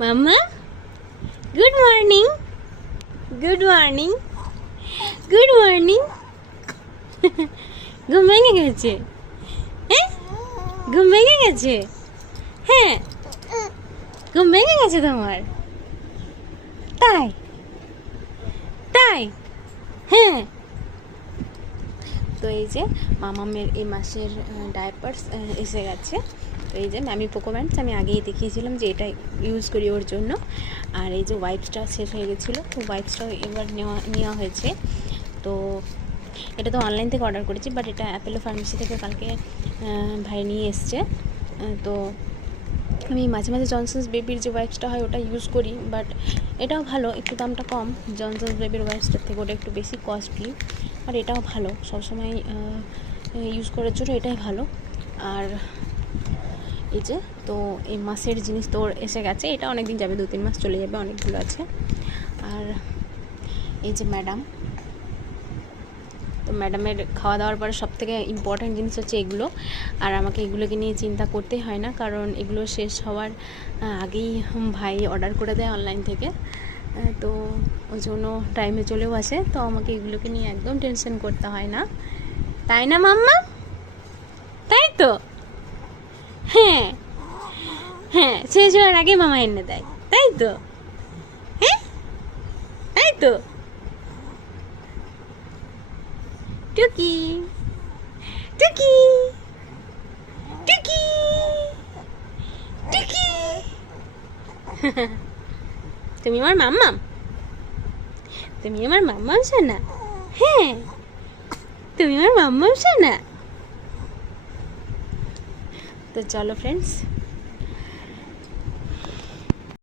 মাম্মা, good morning. Good morning, good morning. ঘুম ভেঙে গেছে? হ্যাঁ, ঘুম ভেঙে গেছে? হ্যাঁ, ঘুম ভেঙে গেছে তোমার? তাই? তাই? হ্যাঁ। তো এই যে মামামের এই মাসের ডায়াপার্স এসে গেছে। তো এই যে ম্যামি পোকোম্যান্টস আমি আগেই দেখিয়েছিলাম যে এটা ইউজ করি ওর জন্য। আর এই যে ওয়াইপসটা শেষ হয়ে গেছিলো, তো ওয়াইপসটাও এবার নেওয়া হয়েছে। তো এটা তো অনলাইন থেকে অর্ডার করেছি, বাট এটা অ্যাপেলো ফার্মেসি থেকে কালকে ভাই নিয়ে এসছে। তো আমি মাঝে মাঝে জনসন্স বেবির যে ওয়াইপসটা হয় ওটা ইউজ করি, বাট এটাও ভালো, একটু দামটা কম জনসন্স বেবির ওয়াইপসটার থেকে, ওটা একটু বেশি কস্টলি, আর এটাও ভালো সবসময় ইউজ করার জন্য এটাই ভালো। আর এই যে তো এই মাসের জিনিস তো এসে গেছে, এটা অনেক দিন যাবে, 2-3 মাস চলে যাবে, অনেকগুলো আছে। আর এই যে ম্যাডাম, তো ম্যাডামের খাওয়া দাওয়ার পরে সবথেকে ইম্পর্ট্যান্ট জিনিস হচ্ছে এগুলো। আর আমাকে এগুলোকে নিয়ে চিন্তা করতেই হয় না, কারণ এগুলো শেষ হওয়ার আগেই ভাই অর্ডার করে দেয় অনলাইন থেকে। তো ওই জন্য টাইমে চলেও আসে, তো আমাকে এগুলোকে নিয়ে একদম টেনশন করতে হয় না। তাই না মাম্মা? তাই তো? হ্যাঁ হ্যাঁ, শেষ হওয়ার আগে মামা এনে দেয়, তাই তো? হ্যাঁ, তাই তো? টুকি টুকি টুকি টুকি। তুমি আমার মাম্মাম, তুমি আমার মাম্মাম শোনা। হ্যাঁ, তুমি আমার মাম্মাম শোনা। তো চলো ফ্রেন্ডস,